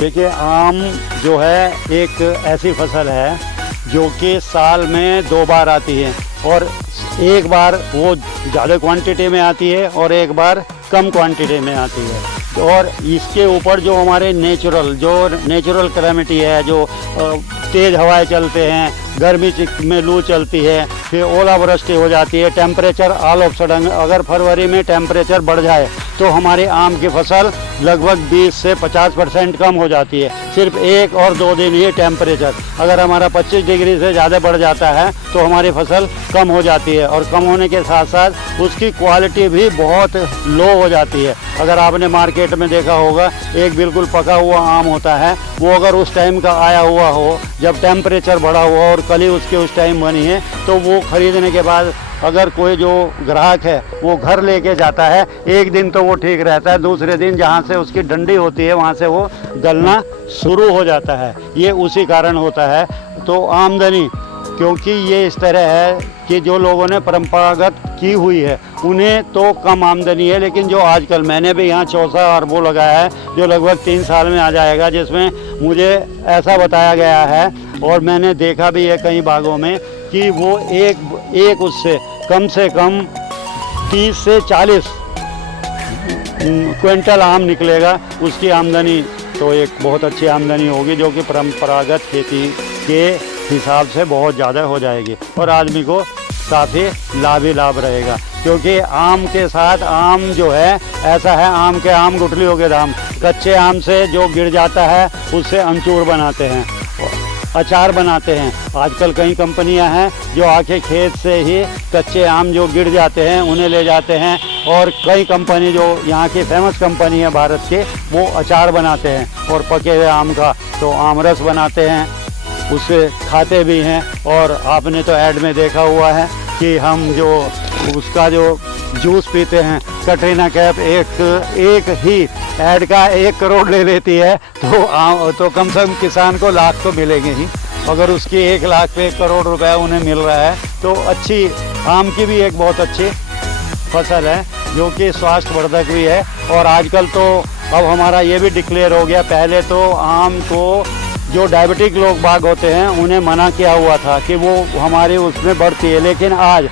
देखिए, आम जो है एक ऐसी फसल है जो कि साल में 2 बार आती है, और एक बार वो ज़्यादा क्वांटिटी में आती है और एक बार कम क्वांटिटी में आती है। और इसके ऊपर जो हमारे नेचुरल कैलामिटी है, जो तेज़ हवाएं चलते हैं, गर्मी में लू चलती है, फिर ओलावृष्टि हो जाती है, टेम्परेचर ऑल ऑफ सडन अगर फरवरी में टेम्परेचर बढ़ जाए तो हमारे आम की फसल लगभग 20 से 50% कम हो जाती है। सिर्फ 1 और 2 दिन ये टेम्परेचर अगर हमारा 25 डिग्री से ज़्यादा बढ़ जाता है तो हमारी फसल कम हो जाती है, और कम होने के साथ साथ उसकी क्वालिटी भी बहुत लो हो जाती है। अगर आपने मार्केट में देखा होगा, एक बिल्कुल पका हुआ आम होता है, वो अगर उस टाइम का आया हुआ हो जब टेम्परेचर बढ़ा हुआ और कली उसके उस टाइम बनी है, तो वो ख़रीदने के बाद अगर कोई जो ग्राहक है वो घर लेके जाता है, एक दिन तो वो ठीक रहता है, दूसरे दिन जहाँ से उसकी डंडी होती है वहाँ से वो गलना शुरू हो जाता है। ये उसी कारण होता है। तो आमदनी, क्योंकि ये इस तरह है कि जो लोगों ने परंपरागत की हुई है उन्हें तो कम आमदनी है, लेकिन जो आजकल मैंने भी यहाँ चौसा और वो लगाया है जो लगभग 3 साल में आ जाएगा, जिसमें मुझे ऐसा बताया गया है और मैंने देखा भी है कई बागों में कि वो एक उससे कम 30 से 40 क्विंटल आम निकलेगा। उसकी आमदनी तो एक बहुत अच्छी आमदनी होगी जो कि परंपरागत खेती के हिसाब से बहुत ज़्यादा हो जाएगी, और आदमी को काफ़ी लाभ ही लाभ रहेगा। क्योंकि आम के साथ आम जो है ऐसा है, आम गुठलियों के दाम, कच्चे आम से जो गिर जाता है उससे अमचूर बनाते हैं, अचार बनाते हैं। आजकल कई कंपनियां हैं जो आके खेत से ही कच्चे आम जो गिर जाते हैं उन्हें ले जाते हैं, और कई कंपनी जो यहाँ की फेमस कंपनी है भारत के, वो अचार बनाते हैं और पके हुए आम का तो आमरस बनाते हैं, उसे खाते भी हैं। और आपने तो ऐड में देखा हुआ है कि हम जो उसका जो जूस पीते हैं, कटरीना कैफ एक ही ऐड का 1 करोड़ ले लेती है, तो कम से कम किसान को लाख तो मिलेंगे ही। अगर उसकी 1 लाख पे 1 करोड़ रुपए उन्हें मिल रहा है तो अच्छी, आम की भी एक बहुत अच्छी फसल है जो कि स्वास्थ्यवर्धक भी है। और आजकल तो अब हमारा ये भी डिक्लेयर हो गया, पहले तो आम को जो डायबिटिक लोग बाग होते हैं उन्हें मना किया हुआ था कि वो हमारे उसमें बढ़ती है, लेकिन आज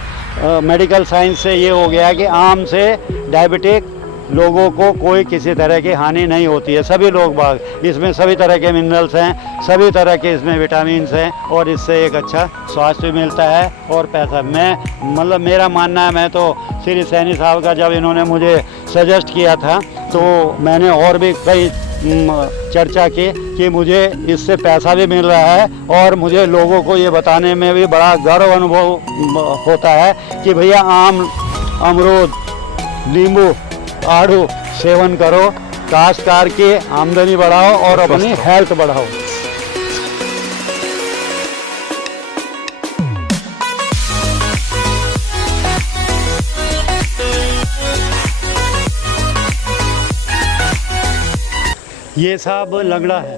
मेडिकल साइंस से ये हो गया कि आम से डायबिटिक लोगों को कोई किसी तरह की हानि नहीं होती है। सभी लोग बाग, इसमें सभी तरह के मिनरल्स हैं, सभी तरह के इसमें विटामिन्स हैं, और इससे एक अच्छा स्वास्थ्य मिलता है और पैसा। मेरा मानना है, मैं तो श्री सैनी साहब का जब इन्होंने मुझे सजेस्ट किया था तो मैंने और भी कई चर्चा की कि मुझे इससे पैसा भी मिल रहा है, और मुझे लोगों को ये बताने में भी बड़ा गर्व अनुभव होता है कि भैया आम, अमरूद, नींबू, आड़ू सेवन करो, काश्तकार की आमदनी बढ़ाओ और अपनी हेल्थ बढ़ाओ। ये सब लंगड़ा है।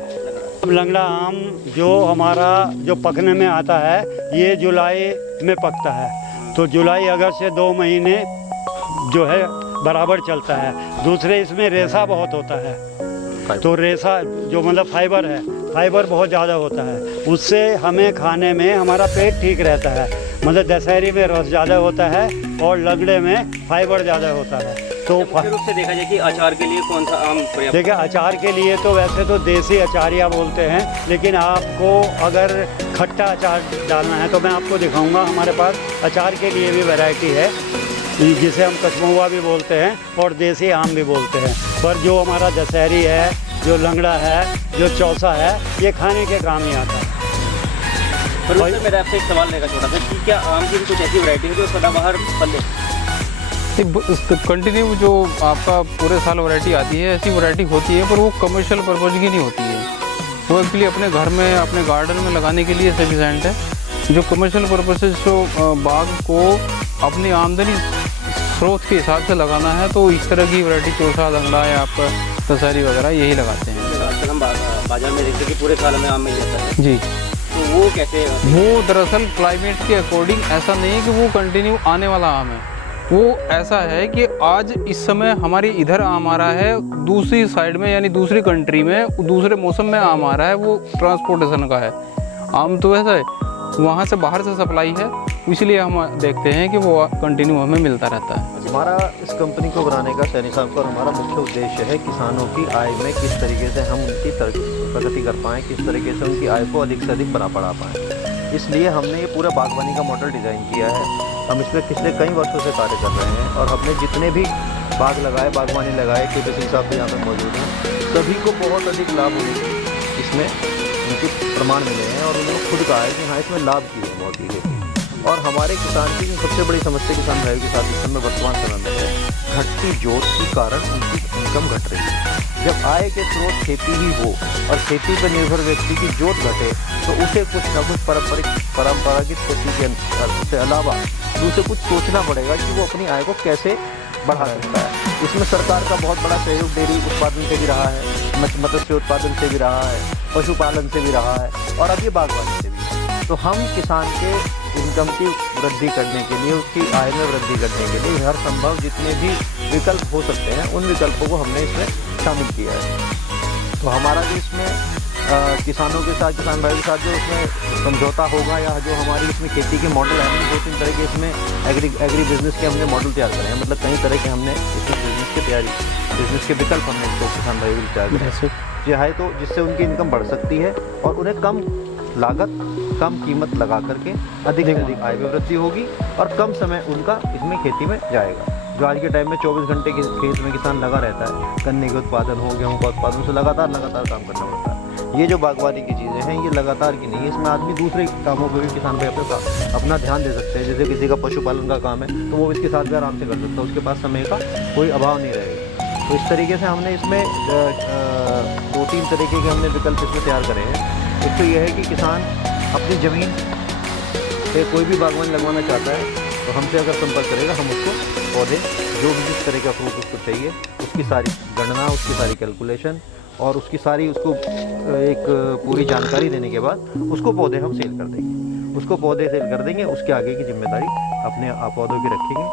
लंगड़ा आम जो हमारा जो पकने में आता है ये जुलाई में पकता है, तो जुलाई अगस्त से 2 महीने जो है बराबर चलता है। दूसरे इसमें रेशा बहुत होता है, तो रेशा जो मतलब फाइबर बहुत ज़्यादा होता है, उससे हमें खाने में हमारा पेट ठीक रहता है। मतलब दशहरी में रस ज़्यादा होता है और लगड़े में फाइबर ज़्यादा होता है। तो मुख्य रूप से देखा जाए कि अचार के लिए कौन सा आम पर्याप्त? देखिए, अचार के लिए तो वैसे तो देसी अचारिया बोलते हैं, लेकिन आपको अगर खट्टा अचार डालना है तो मैं आपको दिखाऊंगा। हमारे पास अचार के लिए भी वैरायटी है, जिसे हम कचमहुआ भी बोलते हैं और देसी आम भी बोलते हैं। पर जो हमारा दशहरी है, जो लंगड़ा है, जो चौसा है, ये खाने के काम ही आता है। पर मेरा आपसे एक सवाल रहेगा छोटा सा, कि क्या आम की भी कुछ ऐसी वैरायटी है जो सदाबहार फल है? कंटिन्यू जो आपका पूरे साल वैरायटी आती है, ऐसी वैरायटी होती है, पर वो कमर्शियल पर्पज़ की नहीं होती है। वो एक्चुअली अपने घर में, अपने गार्डन में लगाने के लिए सफिशेंट है। जो कमर्शियल पर्पज़ जो बाग को अपनी आमदनी स्रोत के हिसाब से लगाना है, तो इस तरह की वैरायटी चौसा, लंगड़ा या आपका दशहरी वगैरह यही लगाते हैं। आजकल हम बाजार में देखते हैं कि पूरे साल में आम मिल जाता है जी। तो वो कैसे? वो दरअसल क्लाइमेट के अकॉर्डिंग ऐसा नहीं है कि वो कंटिन्यू आने वाला आम है। वो ऐसा है कि आज इस समय हमारे इधर आम आ रहा है, दूसरी साइड में यानी दूसरी कंट्री में दूसरे मौसम में आम आ रहा है, वो ट्रांसपोर्टेशन का है। आम तो ऐसा है वहाँ से बाहर से सप्लाई है, इसलिए हम देखते हैं कि वो कंटिन्यू हमें मिलता रहता है। हमारा इस कंपनी को बनाने का सैनी साहब का हमारा मुख्य उद्देश्य है किसानों की आय में किस तरीके से हम उनकी प्रगति कर पाएँ, किस तरीके से उनकी आय को अधिक से अधिक बढ़ा पाएँ। इसलिए हमने ये पूरा बागवानी का मॉडल डिज़ाइन किया है। हम इसमें पिछले कई वर्षों से कार्य कर रहे हैं और हमने जितने भी बाग लगाए, बागवानी लगाए, KP सिंह साहब भी यहाँ पर मौजूद हैं, सभी को बहुत अधिक लाभ होने की इसमें उनके प्रमाण मिले हैं और उन्होंने खुद कहा है कि हाँ इसमें लाभ की है बहुत ही खेती। और हमारे किसान की जो सबसे बड़ी समस्या किसान भाइयों के साथ इस समय वर्तमान समय में है, घटती जोत के कारण उनकी इनकम घट रही है। जब आय के स्रोत खेती ही हो और खेती पर निर्भर व्यक्ति की जोत घटे तो उसे कुछ न कुछ परंपरागत खेती के अलावा उसे कुछ सोचना पड़ेगा कि वो अपनी आय को कैसे बढ़ा सकता है। इसमें सरकार का बहुत बड़ा सहयोग डेयरी उत्पादन से भी रहा है, मत्स्य उत्पादन से भी रहा है, पशुपालन से भी रहा है और अब ये बागवानी से भी। तो हम किसान के इनकम की वृद्धि करने के लिए, उसकी आय में वृद्धि करने के लिए हर संभव जितने भी विकल्प हो सकते हैं उन विकल्पों को हमने इसमें शामिल किया है। तो हमारा जो इसमें किसानों के साथ, किसान भाइयों के साथ जो इसमें समझौता होगा या जो हमारी इसमें खेती के मॉडल हैं, 2-3 तरह के इसमें एग्री बिजनेस के हमने मॉडल तैयार करे हैं। मतलब कई तरह के हमने इसमें बिजनेस के विकल्प हमने इसको किसान भाइयों को तैयार करे चाहे तो जिससे उनकी इनकम बढ़ सकती है और उन्हें कम लागत, कम कीमत लगा करके अधिक से अधिक आय में वृद्धि होगी और कम समय उनका इसमें खेती में जाएगा। जो आज के टाइम में 24 घंटे के खेत में किसान लगा रहता है, गन्ने के उत्पादन हो, गेहूँ का उत्पादन, से लगातार काम करना पड़ता है। ये जो बागवानी की चीज़ें हैं ये लगातार की नहीं है, इसमें आदमी दूसरे कामों पर भी किसान भाई अपना ध्यान दे सकते हैं। जैसे किसी का पशुपालन का काम है तो वो इसके साथ भी आराम से कर सकता है, उसके पास समय का कोई अभाव नहीं रहेगा। तो इस तरीके से हमने इसमें 2-3 तरीके के हमने विकल्प इसमें तैयार करे हैं। एक तो यह है कि किसान अपनी ज़मीन पे कोई भी बागवानी लगवाना चाहता है तो हमसे अगर संपर्क करेगा हम उसको पौधे जो भी जिस तरह का फ्रूट उसको चाहिए उसकी सारी गणना, उसकी सारी कैलकुलेशन और उसकी सारी उसको एक पूरी जानकारी देने के बाद उसको पौधे हम सेल कर देंगे। उसको पौधे सेल कर देंगे, उसके आगे की जिम्मेदारी अपने पौधों की रखेंगे।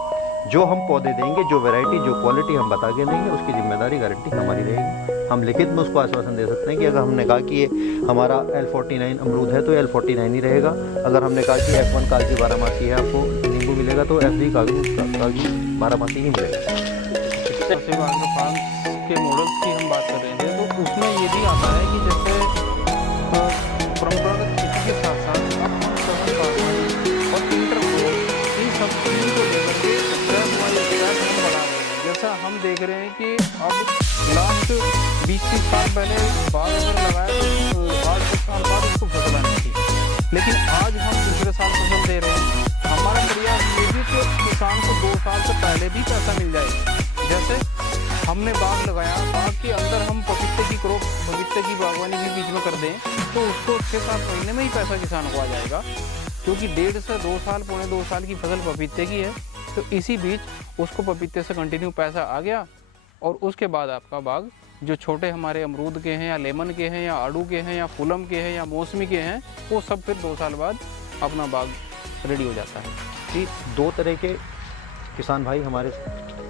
जो हम पौधे देंगे, जो वैरायटी, जो क्वालिटी हम बता के देंगे, उसकी जिम्मेदारी गारंटी हमारी रहेगी। हम लिखित में उसको आश्वासन दे सकते हैं कि अगर हमने कहा कि ये हमारा L49 अमरूद है तो L49 ही रहेगा। अगर हमने कहा कि F1 कागजी बारहमासी है, आपको नींबू मिलेगा तो FD कागजी बारहमासी ही मिलेगा। के मॉडल्स की हम बात कर रहे थे तो उसमें ये भी आता है कि जैसे परंपरागत खेती के साथ साथ अब हम सघन बागवानी और इंटरक्रॉप इन सब चीज़ों को लेकर के हमारे प्रयास हम बढ़ा रहे हैं। जैसा हम देख रहे हैं कि अब लास्ट 20-30 साल पहले बाग अगर लगाया तो 8-10 साल बाद उसको फसल आनी थी, लेकिन आज हम दूसरे साल फसल दे रहे हैं। हमारा प्रयास ये भी कि किसान को 2 साल से पहले भी पैसा मिल जाए। जैसे हमने बाग लगाया, बाग के अंदर हम पपीते की बागवानी भी बीच में कर दें तो उसको 6-7 महीने में ही पैसा किसान को आ जाएगा, क्योंकि 1.5 से 2 साल, 2.25 साल की फसल पपीते की है। तो इसी बीच उसको पपीते से कंटिन्यू पैसा आ गया और उसके बाद आपका बाग जो छोटे हमारे अमरूद के हैं या लेमन के हैं या आड़ू के हैं या फूलम के हैं या मौसमी के हैं, वो सब फिर 2 साल बाद अपना बाग रेडी हो जाता है। कि 2 तरह के किसान भाई हमारे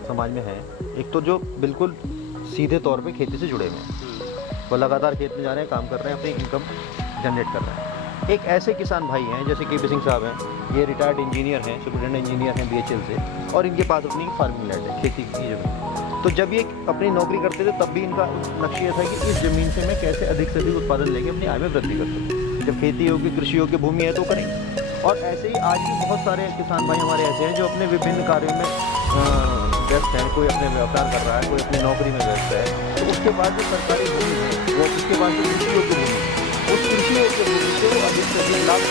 समाज में हैं। एक तो जो बिल्कुल सीधे तौर पे खेती से जुड़े हुए हैं, वो लगातार खेत में जा रहे हैं, काम कर रहे हैं, अपनी इनकम जनरेट कर रहे हैं। एक ऐसे किसान भाई हैं जैसे KP सिंह साहब हैं, ये रिटायर्ड इंजीनियर हैं, सुपरिटेंडेंट इंजीनियर हैं BHL से, और इनके पास अपनी फार्मिंग लैंड है, खेती की ज़मीन। तो जब ये अपनी नौकरी करते थे तब भी इनका लक्ष्य ये था कि इस ज़मीन से मैं कैसे अधिक से अधिक उत्पादन लेके अपनी आय में वृद्धि कर सकूँ। जब खेती होगी, कृषि होगी, भूमि है तो करेंगे। और ऐसे ही आज भी बहुत सारे किसान भाई हमारे ऐसे हैं जो अपने विभिन्न कार्यों में व्यस्त हैं। कोई अपने व्यापार कर रहा है, कोई अपनी नौकरी में व्यस्त है। तो उसके बाद जो सरकारी भूमि है वो उसके बाद जो कृषि योग्य भूमि है, उस कृषि योग्य भूमि से वो अधिक से अधिक लाभ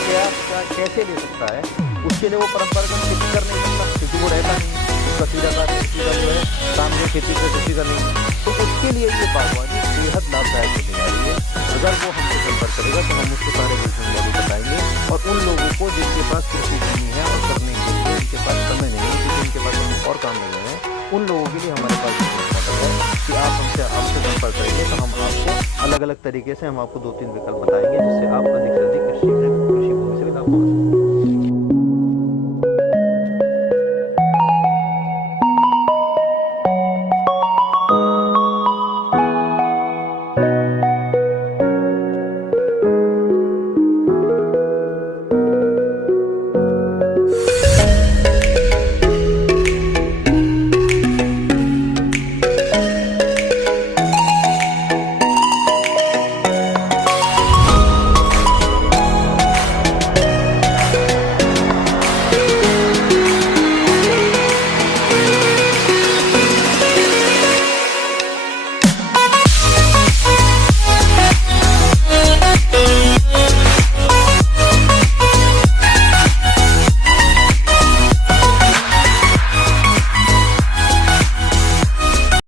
कैसे ले सकता है, उसके लिए वो परंपरागत खेती कर नहीं सकता क्योंकि वो रहता नहीं, उसका सीधा जो है काम जो खेती का कृषि का नहीं। तो उसके लिए ये बागवानी बेहद लाभदायक होने वाली है। अगर वो हमसे संपर्क करेगा तो हम उसको सारे बिजनेस बताएंगे और उन लोगों को जिनके पास कृषि भूमि है और करने के लिए उनके पास समय नहीं है, क्योंकि उनके पास और काम लगे हैं, उन लोगों के लिए हमारे पास है कि आप हमसे संपर्क करेंगे तो हम आपको अलग अलग तरीके से हम आपको 2-3 विकल्प बताएंगे जिससे आप अधिक से अधिक कृषि भूमि से भी लाभ पा सकते हैं।